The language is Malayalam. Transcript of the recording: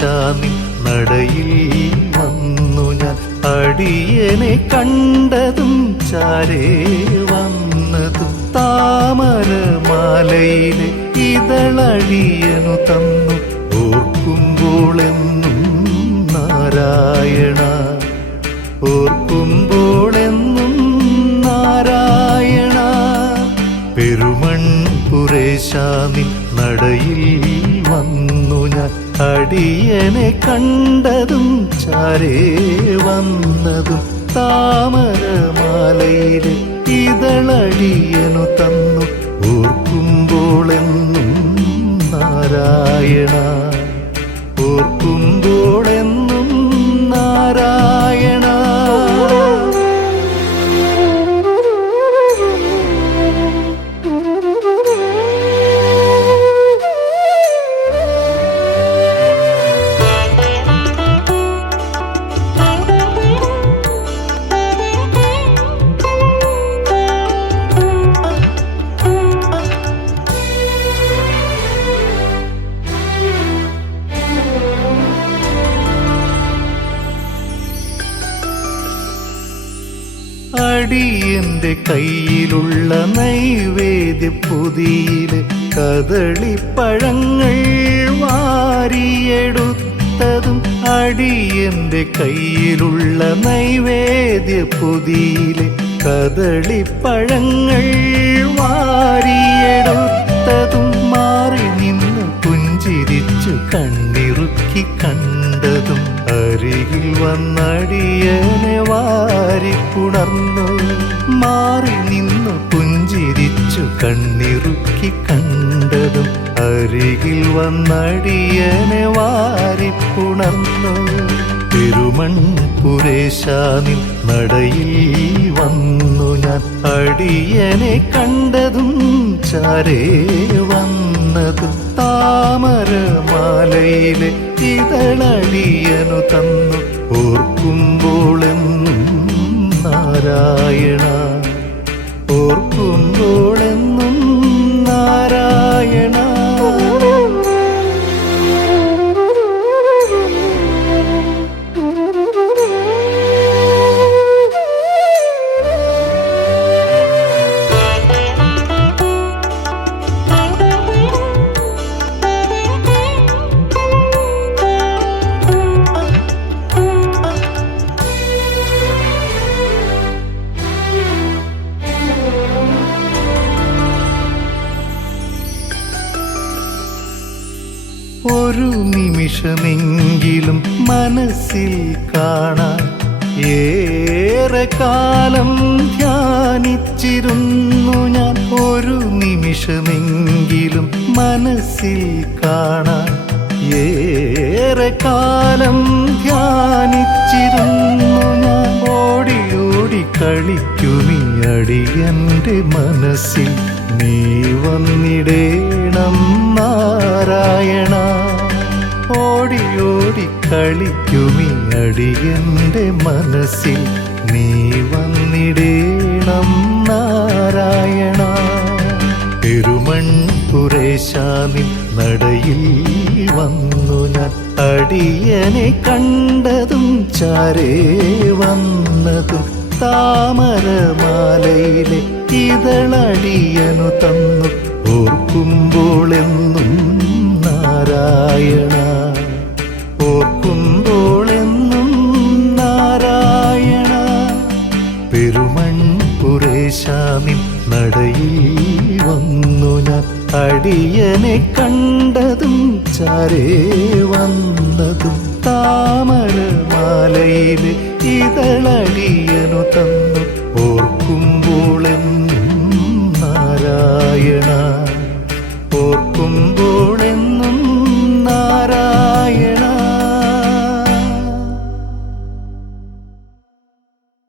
നിൻ നടയിൽ വന്നു ഞാൻ അടിയനെ കണ്ടതും ചാരേ വന്നതും താമരമാലയിലെ ഇതളടിയനു തന്നു ഓർക്കുമ്പോളെന്നും നാരായണ ഓർക്കുമ്പോളെന്നും നാരായണ പെരുമൺ പുരേശാനിൻ നടയിൽ വന്നു ഞാൻ അടിയനെ കണ്ടതും ചാരേ വന്നതും താമരമാലയിലെ ഇതളടിയനു തന്നു ഓർക്കുമ്പോളെന്നും നാരായണ ഓർക്കുമ്പോളെന്നും നാരായണ. അടിയന്റെ കയ്യിലുള്ള നൈവേദ്യ പൊതിയില് കദളിപ്പഴങ്ങൾ വാരിയെടുത്തതും അടിയന്റെ കയ്യിലുള്ള നൈവേദ്യ പൊതിയില് കദളിപ്പഴങ്ങൾ വാരിയെടുത്തതും മാറി നിന്ന് പുഞ്ചിരിച്ചു കണ്ണിറുക്കി കണ്ടതും അരികിൽ വന്നടിയനെ വാരിപ്പുണർന്നു മാറി നിന്നു പുഞ്ചിരിച്ചു കണ്ണിറുക്കി കണ്ടതും അരികിൽ വന്നടിയനെ വാരിപ്പുണർന്നു പെരുമൺ പുരേശാനിൻ നടയിൽ വന്നു ഞാൻ അടിയനെ കണ്ടതും ചാരേ വന്നതും താമരമാലയിലെ ഇതളടിയനു തന്നു ഓർക്കുമ്പോളെന്നും നാരായണ ഓർക്കുമ്പോളെന്നും നാരായണ. ഒരു നിമിഷമെങ്കിലും മനസ്സിൽ കാണാൻ ഏറെ കാലം ധ്യാനിച്ചിരുന്നു ഞാൻ ഒരു നിമിഷമെങ്കിലും മനസ്സിൽ കാണാൻ ഏറെ കാലം ധ്യാനിച്ചിരുന്നു ഞാൻ ഓടി ഓടി കളിക്കുമീ അടിയന്റെ മനസ്സിൽ നീ വന്നിടേണം നാരായണ ഓടി ഓടി കളിക്കുമീ അടിയന്റെ മനസ്സിൽ നീ വന്നിടേണം നാരായണ പെരുമൺ പുരേശാനിൻ നടയിൽ വന്നു ഞാൻ അടിയനെ കണ്ടതും ചാരേ വന്നതും താമരമാലയിലെ ഇതളടിയനു തന്നു ഓർക്കുമ്പോളെന്നും നാരായണ ഓർക്കുമ്പോളെന്നും നാരായണ പെരുമൺ പുരേശാനിൻ നടയിൽ വന്നു ഞാൻ അടിയനെ കണ്ടതും ചാരേ വന്നതും താമരമാലയിലെ ഇതളടിയനു തന്നു ഓർക്കുമ്പോളെന്നും നാരായണ ഓർക്കുമ്പോൾ